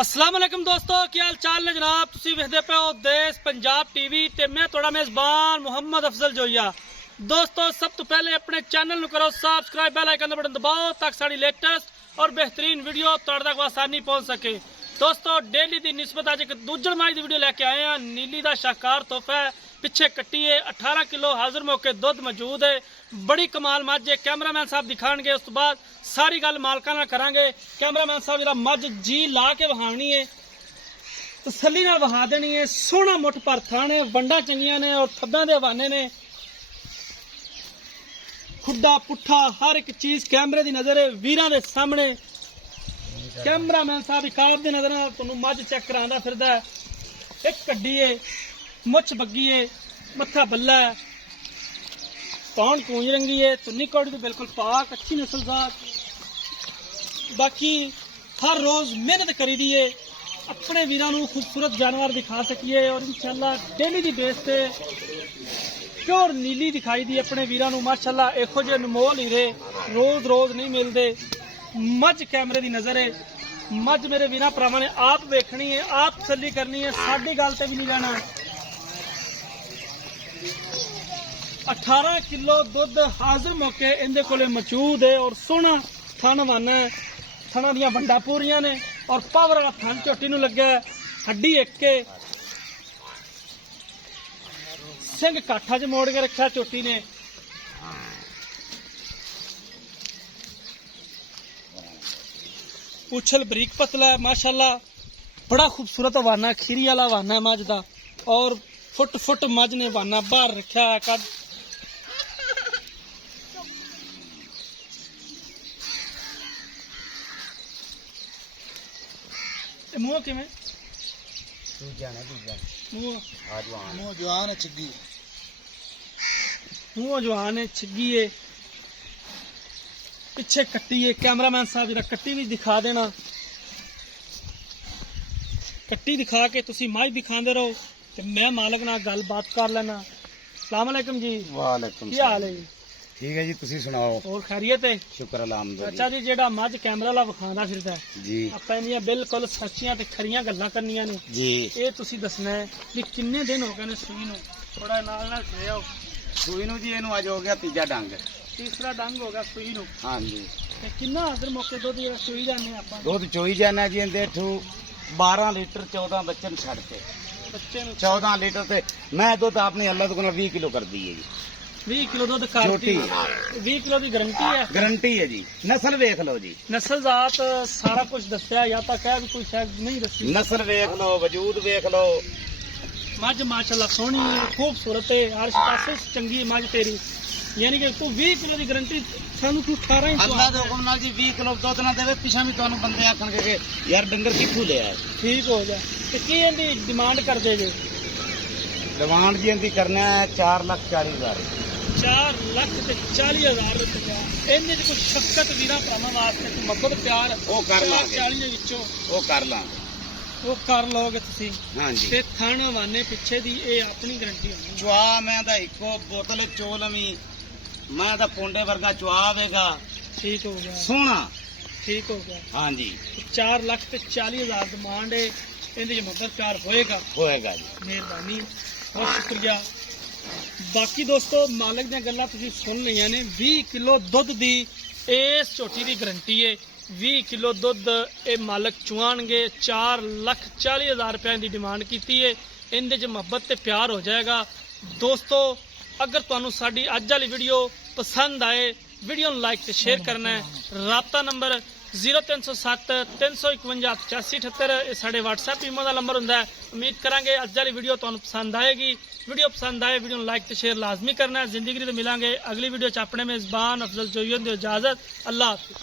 अस्सलाम वालेकुम दोस्तों, क्या हाल चाल ने जनाब। तुसी वेखदे पे हो देश पंजाब टीवी ते मैं थोड़ा मेजबान मुहम्मद अफजल जोइया। दोस्तों सब तो पहले अपने चैनल करो सब्सक्राइब, बेल आइकन बटन दबाओ ताकि साड़ी लेटेस्ट और बेहतरीन वीडियो तुहाडे तक आसानी पहुंच सके। दोस्तों डेली की निस्बत अज एक दूजड़ माई की वीडियो लेके आए हैं। नीली का शाहकार तोहफा है, पिछे कट्टी है, 18 किलो हाजिर मौके दुध मौजूद है। बड़ी कमाल मझ है। कैमरामैन साहब दिखाएंगे, उस तो बाद सारी गल मालका नाल करांगे। कैमरामैन साहब जरा मझ जी ला के वहानी है, तसल्ली नाल वहा देनी है। सोहना मुठ पर थान है, वंडा चंगियां ने और थब्बां दे हवाने ने। खुड्डा पुट्ठा हर एक चीज कैमरे की नजर है, वीरां दे सामने। कैमरामैन साहब इकाब दी नजर नाल तुहानूं मझ चेक करांदा फिरदा है। एक कड्डी है, मुछ बग्गी है, मत्था बल्ला है, पौंड कूंज रंगी है, तुन्नी कौड़ी तो बिल्कुल पाक अच्छी नस्ल जात। बाकी हर रोज मेहनत करी दी है, अपने वीरां नूं खूबसूरत जानवर दिखा सकीए और इंशाअल्लाह डेली दी बेस ते प्योर नीली दिखाई दी अपने वीरां नूं। माशाअल्लाह इहो जिहे अनमोल हीरे रोज रोज नहीं मिलते। मझ कैमरे की नजर है, मझ मेरे वीरां भरावां ने आप वेखनी है, आप तसल्ली करनी है, साडी गल ते भी नहीं जाना। 18 किलो दुध हाजिर मौके इहदे कोले मौजूद है और सोहना थन वाना है। थना दियां वंडा पूरियां ने और पावर वाला थन झोटी नूं लग्या है। हड्डी एक के सिंह काठा च मोड़ के रखा झोटी ने। उछल बरीक पतला है, माशाल्लाह बड़ा खूबसूरत वाना, खीरी वाला वाना है मझ दा। और फुट फुट मझ ने वाना बाहर रखा है। कद मुंह किवें मुंह जवान है, छिग्गी मुंह जवान है, छिग्गी है, पिछे कट्टी है। कैमरामैन साहब जरा कट्टी भी दिखा देना। कट्टी दिखा के तुसी मझ दिखाते रहो तो मैं मालक नाल गलबात कर लेना। अस्सलाम वालेकुम जी। वालेकुम क्या हाल है जी? ठीक है जी, तुसी सुनाओ। और खैरियत है? शुक्र अलहमदुलिल्लाह। अच्छा जी, जेड़ा मझ कैमरा ला विखांदा फिरदा है जी, आपां इहदियां बिल्कुल सच्चियां ते खरियां गल्लां करनियां ने। जी ये तुसी दसना है कि किन्ने दिन हो गए ने सूई नूं? थोड़ा नाल नाल खड़े हो। सूई नूं जी इहनूं अज हो गया तीजा डंग। तीसरा डंग हो गया सूई नूं। हाँ जी, ते किन्ना हाजिर मौके दुध जेड़ा सूई जाने आपां दुध चोई जाना जी इहदे ठू 12 लीटर 14 बच्चन छड़ के बच्चे नूं 14 लीटर ते मैं दुध आपने अल्लाह तो गुना 20 किलो कर दी है जी। 20 किलो दुध करती। 20 किलो की गारंटी है? गारंटी है जी। नस्ल वेख लो जी, नस्ल जात सारा कुछ दस्या या तो कह भी कोई शायद नहीं दसी। नस्ल वेख लो, वजूद वेख लो। मझ माशाल्लाह सोहनी है, खूबसूरत है, हर पासे चंगी मझ तेरी। यानी कि तू 20 किलो की गारंटी सानू तू 18 इंच अल्लाह दे हुक्म नाल जी 20 किलो दुध ना देवे पिछा भी तुहानू बंदे आखणगे कि यार डंगर किथों ले आए। ठीक हो जाए ते की इहदी डिमांड कर दे जे? डिमांड जी इहदी करना है 4,40,000। 4,40,000 रुपया। इहदे च कुछ शक्कत वीरां भरावां वास्ते कोई मुहब्बत प्यार वो कर लांगे, 40 दे विचों वो कर लांगे। वो कर लोगे तुसी। हाँ जी, ते थण वाने पिछे दी ये अपनी गारंटी होनी। चुआ मैं दा इको बोतल चोल मी मैं दा पोंडे वर्गा चुआ आवेगा। ठीक हो गया, सोना ठीक हो गया। हाँ जी, 4,40,000 डिमांड है। इहदे च मुहब्बत प्यार होएगा, होएगा जी। मेहरबानी, बहुत शुक्रिया। बाकी दोस्तों मालक दी गल्लां तुसीं सुन लईआं ने। 20 किलो दुध दी इस झोटी की गारंटी है। 20 किलो दुध ये मालक चुआणगे। 4,40,000 रुपये की डिमांड की है। इहदे च मुहब्बत ते प्यार हो जाएगा। दोस्तों अगर तुहानूं साडी अज वाली वीडियो पसंद आए, वीडियो नूं लाइक ते शेयर करना है। राबता नंबर 0307 351 8578 ये साढ़े WhatsApp ईमो का नंबर होंदा है। उम्मीद करांगे अज वाली वीडियो तुहानूं पसंद आएगी। वीडियो पसंद आए वीडियो लाइक ते शेयर लाजमी करना है। जिंदगी तो मिलांगे अगली वीडियो च। अपने मेजबान अफजल जोइयन दी इजाजत। अल्लाह हाफिज़।